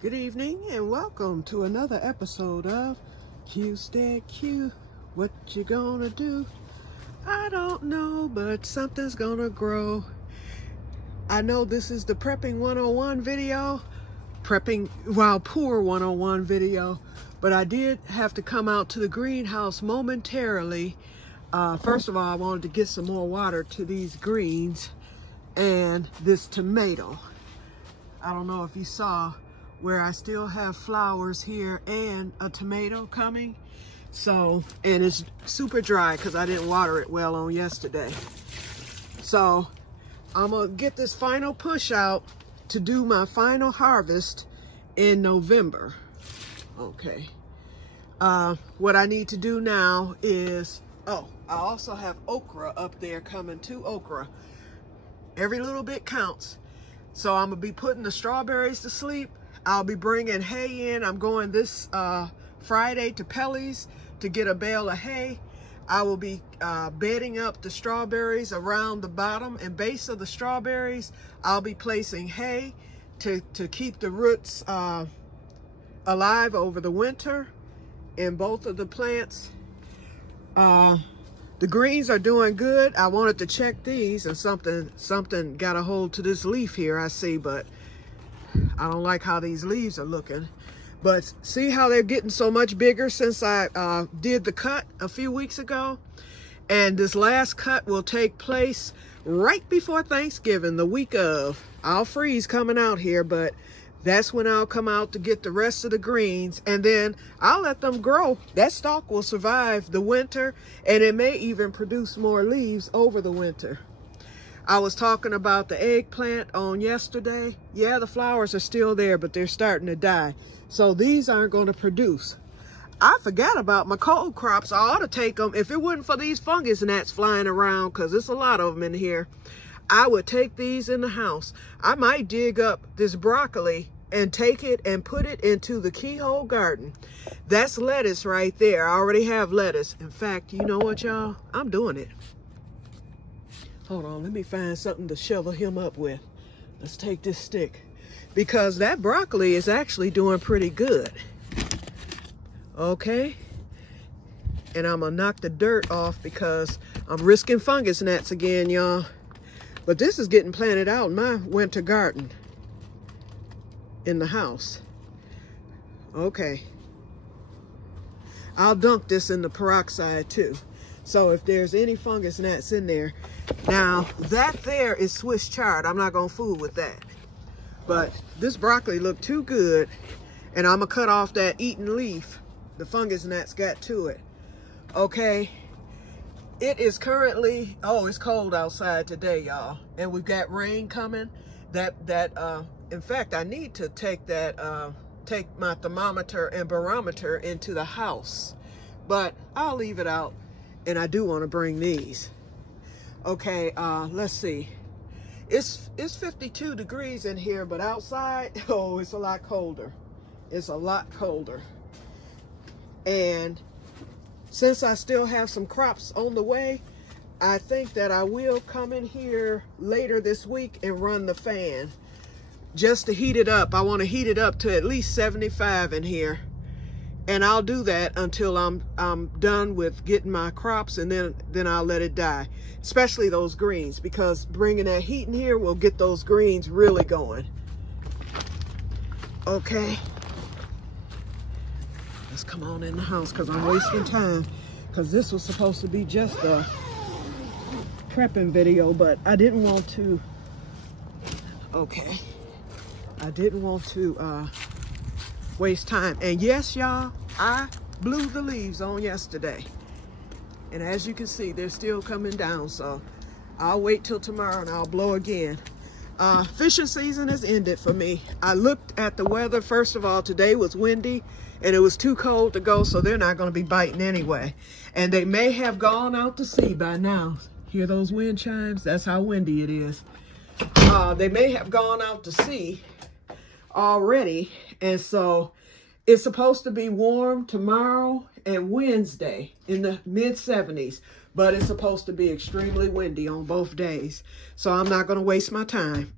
Good evening and welcome to another episode of Que-stead-Que. What you gonna do? I don't know, but something's gonna grow. I know this is the Prepping 101 video, Prepping While Poor 101 video, but I did have to come out to the greenhouse momentarily. First of all, I wanted to get some more water to these greens and this tomato. I don't know if you saw where I still have flowers here and a tomato coming. So, and it's super dry because I didn't water it well on yesterday. So I'm gonna get this final push out to do my final harvest in November. Okay. What I need to do now is, I also have okra up there coming, 2 okra. Every little bit counts. So I'm gonna be putting the strawberries to sleep. I'll be bringing hay in. I'm going this Friday to Pelly's to get a bale of hay. I will be bedding up the strawberries around the bottom and base of the strawberries. I'll be placing hay to keep the roots alive over the winter in both of the plants. The greens are doing good. I wanted to check these, and something got a hold to this leaf here, I see, but I don't like how these leaves are looking. But see how they're getting so much bigger since I did the cut a few weeks ago? And this last cut will take place right before Thanksgiving, the week of. I'll freeze coming out here, but that's when I'll come out to get the rest of the greens, and then I'll let them grow. That stalk will survive the winter, and it may even produce more leaves over the winter. I was talking about the eggplant on yesterday. Yeah, the flowers are still there, but they're starting to die. So these aren't going to produce. I forgot about my cold crops. I ought to take them. If it wasn't for these fungus gnats flying around, because there's a lot of them in here, I would take these in the house. I might dig up this broccoli and take it and put it into the keyhole garden. That's lettuce right there. I already have lettuce. In fact, you know what, y'all? I'm doing it. Hold on, let me find something to shovel him up with. Let's take this stick, because that broccoli is actually doing pretty good. Okay. And I'm gonna knock the dirt off because I'm risking fungus gnats again, y'all. But this is getting planted out in my winter garden in the house. Okay. I'll dunk this in the peroxide too. So if there's any fungus gnats in there. Now that there is Swiss chard. I'm not gonna fool with that. But this broccoli looked too good, and I'm gonna cut off that eaten leaf the fungus gnats got to it. Okay. It is currently, it's cold outside today, y'all. And we've got rain coming. In fact, I need to take my thermometer and barometer into the house. But I'll leave it out, and I do want to bring these. Okay, let's see. It's 52 degrees in here, but outside, it's a lot colder. It's a lot colder. And since I still have some crops on the way, I think that I will come in here later this week and run the fan just to heat it up. I want to heat it up to at least 75 in here. And I'll do that until I'm done with getting my crops, and then I'll let it die, especially those greens, because bringing that heat in here will get those greens really going. Okay. Let's come on in the house because I'm wasting time, because this was supposed to be just a prepping video, but I didn't want to, I didn't want to waste time. And yes, y'all, I blew the leaves on yesterday. And as you can see, they're still coming down. So I'll wait till tomorrow and I'll blow again. Fishing season has ended for me. I looked at the weather. First of all, today was windy and it was too cold to go, so they're not going to be biting anyway. And they may have gone out to sea by now. Hear those wind chimes? That's how windy it is. They may have gone out to sea already, and so it's supposed to be warm tomorrow and Wednesday in the mid-70s, but it's supposed to be extremely windy on both days, so I'm not going to waste my time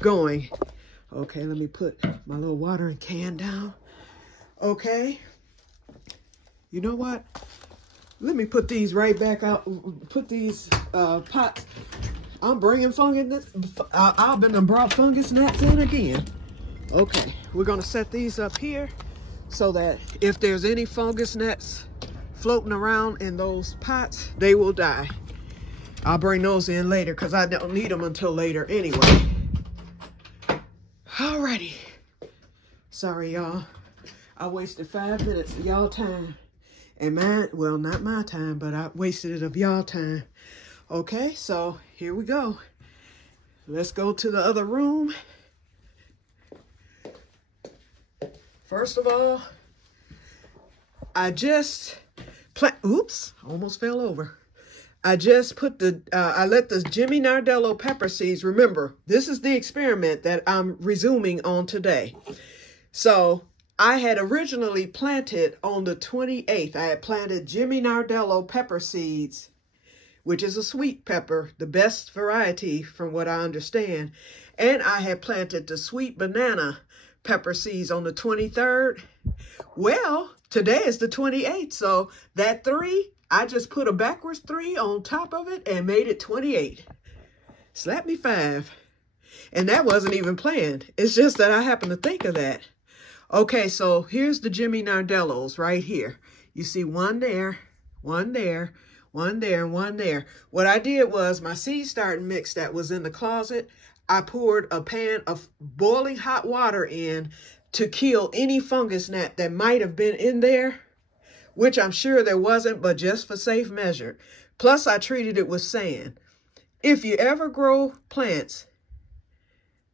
going. Okay, let me put my little watering can down. Okay. You know what? Let me put these right back out. Put these pots. I'm bringing fungus. I've been and brought fungus gnats in again. Okay, we're gonna set these up here so that if there's any fungus gnats floating around in those pots, they will die. I'll bring those in later because I don't need them until later anyway. Alrighty. Sorry, y'all. I wasted 5 minutes of y'all time. And mine, well, not my time, but I wasted it of y'all time. Okay, so here we go. Let's go to the other room. First of all, I just oops, almost fell over. I just put I let the Jimmy Nardello pepper seeds, remember, this is the experiment that I'm resuming on today. So I had originally planted on the 28th, I had planted Jimmy Nardello pepper seeds, which is a sweet pepper, the best variety from what I understand. And I had planted the sweet banana pepper seeds on the 23rd. Well, today is the 28th, so that 3, I just put a backwards 3 on top of it and made it 28. Slap me 5. And that wasn't even planned. It's just that I happened to think of that. Okay, so here's the Jimmy Nardellos right here. You see one there, one there, one there, and one there. What I did was my seed starting mix that was in the closet, I poured a pan of boiling hot water in to kill any fungus gnat that might have been in there, which I'm sure there wasn't, but just for safe measure. Plus, I treated it with sand. If you ever grow plants,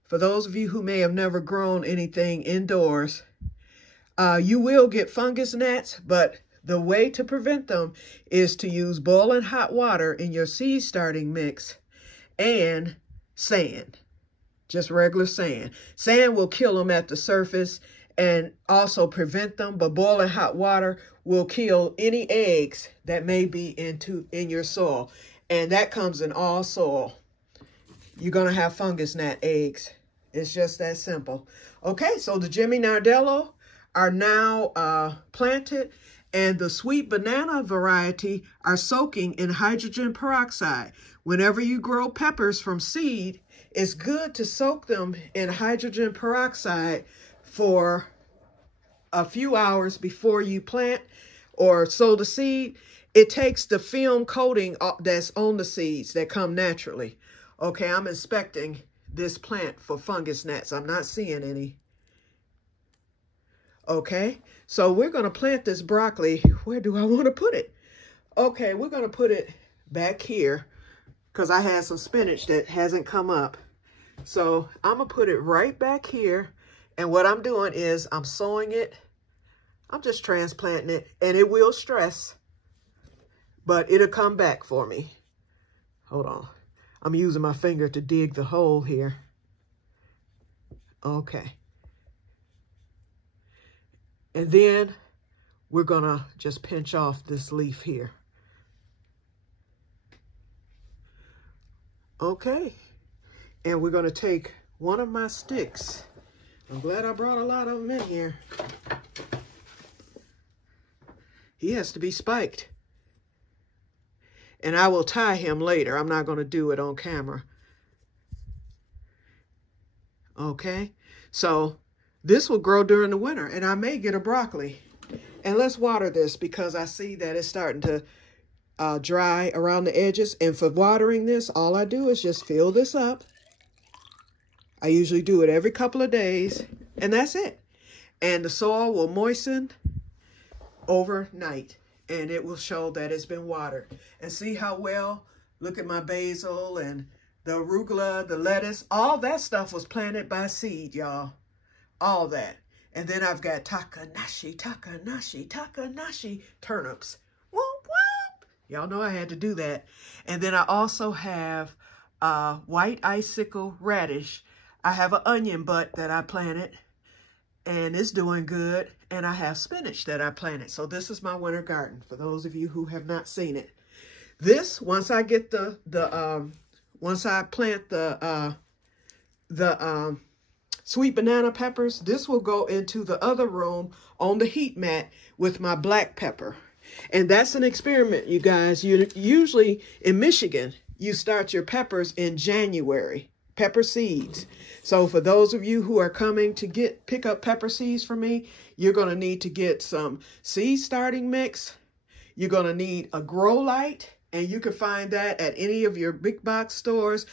for those of you who may have never grown anything indoors, you will get fungus gnats, but the way to prevent them is to use boiling hot water in your seed starting mix and sand, just regular sand. Sand will kill them at the surface and also prevent them, but boiling hot water will kill any eggs that may be in your soil. And that comes in all soil. You're going to have fungus gnat eggs. It's just that simple. Okay, so the Jimmy Nardello are now planted, and the sweet banana variety are soaking in hydrogen peroxide. Whenever you grow peppers from seed, it's good to soak them in hydrogen peroxide for a few hours before you plant or sow the seed. It takes the film coating that's on the seeds that come naturally. Okay, I'm inspecting this plant for fungus gnats. I'm not seeing any. Okay, so we're going to plant this broccoli. Where do I want to put it? Okay, we're going to put it back here because I had some spinach that hasn't come up. So I'm going to put it right back here. And what I'm doing is I'm sowing it. I'm just transplanting it, and it will stress, but it'll come back for me. Hold on. I'm using my finger to dig the hole here. Okay. And then we're going to just pinch off this leaf here. Okay. And we're going to take one of my sticks. I'm glad I brought a lot of them in here. He has to be spiked. And I will tie him later. I'm not going to do it on camera. Okay. So this will grow during the winter, and I may get a broccoli. And let's water this because I see that it's starting to dry around the edges. And for watering this, all I do is just fill this up. I usually do it every couple of days, and that's it. And the soil will moisten overnight, and it will show that it's been watered. And see how well, look at my basil and the arugula, the lettuce, all that stuff was planted by seed, y'all. All that. And then I've got takanashi turnips. Whoop, whoop. Y'all know I had to do that. And then I also have white icicle radish. I have an onion butt that I planted, and it's doing good. And I have spinach that I planted. So this is my winter garden for those of you who have not seen it. This, once I get once I plant the sweet banana peppers, this will go into the other room on the heat mat with my black pepper. And that's an experiment, you guys. You usually in Michigan, you start your peppers in January, pepper seeds. So for those of you who are coming to pick up pepper seeds from me, you're going to need to get some seed starting mix. You're going to need a grow light, and you can find that at any of your big box stores.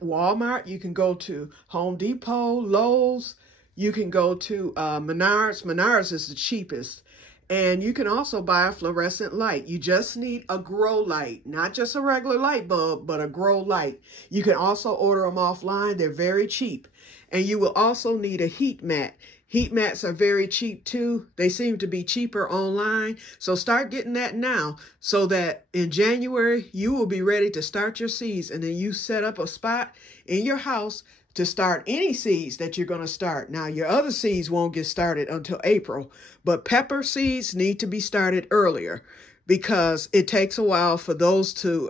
Walmart, you can go to Home Depot, Lowe's, you can go to Menards. Menards is the cheapest. And you can also buy a fluorescent light. You just need a grow light, not just a regular light bulb, but a grow light. You can also order them offline. They're very cheap. And you will also need a heat mat. Heat mats are very cheap too. They seem to be cheaper online. So start getting that now so that in January, you will be ready to start your seeds. And then you set up a spot in your house to start any seeds that you're going to start. Now, your other seeds won't get started until April, but pepper seeds need to be started earlier because it takes a while for those to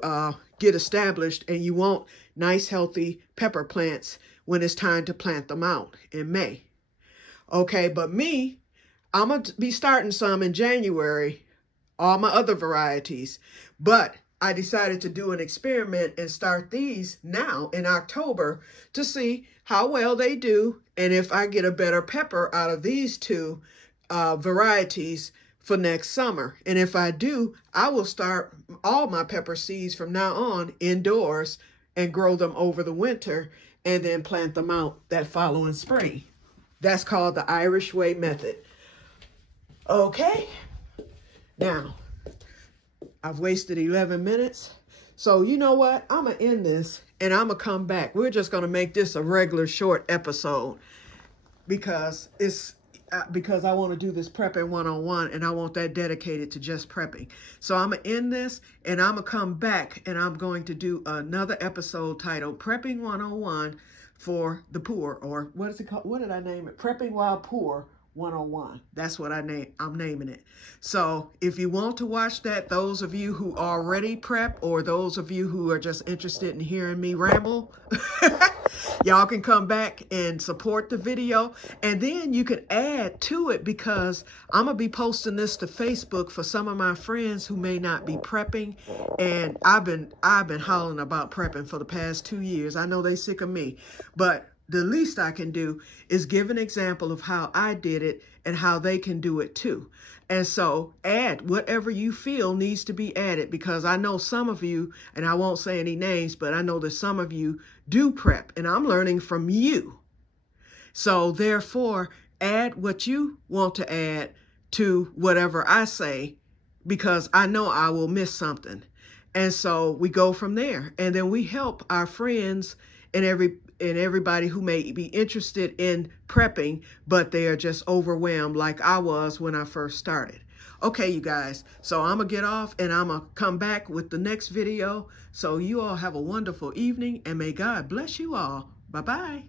get established, and you want nice, healthy pepper plants when it's time to plant them out in May. Okay, but me, I'm going to be starting some in January, all my other varieties, but I decided to do an experiment and start these now in October to see how well they do and if I get a better pepper out of these two varieties for next summer. And if I do, I will start all my pepper seeds from now on indoors and grow them over the winter and then plant them out that following spring. That's called the Irish Way method. Okay, now, I've wasted 11 minutes. So you know what? I'm going to end this and I'm going to come back. We're just going to make this a regular short episode because I want to do this prepping 101 and I want that dedicated to just prepping. So I'm going to end this and I'm going to come back and I'm going to do another episode titled Prepping 101 for the Poor, or what is it called? What did I name it? Prepping While Poor 101. That's what I'm naming it. So if you want to watch that, those of you who already prep or those of you who are just interested in hearing me ramble, y'all can come back and support the video. And then you can add to it because I'm going to be posting this to Facebook for some of my friends who may not be prepping. And I've been hollering about prepping for the past 2 years. I know they sick of me, but the least I can do is give an example of how I did it and how they can do it too. And so add whatever you feel needs to be added because I know some of you, and I won't say any names, but I know that some of you do prep and I'm learning from you. So therefore, add what you want to add to whatever I say because I know I will miss something. And so we go from there and then we help our friends and everybody who may be interested in prepping, but they are just overwhelmed like I was when I first started. Okay, you guys, so I'm going to get off and I'm going to come back with the next video. So you all have a wonderful evening and may God bless you all. Bye-bye.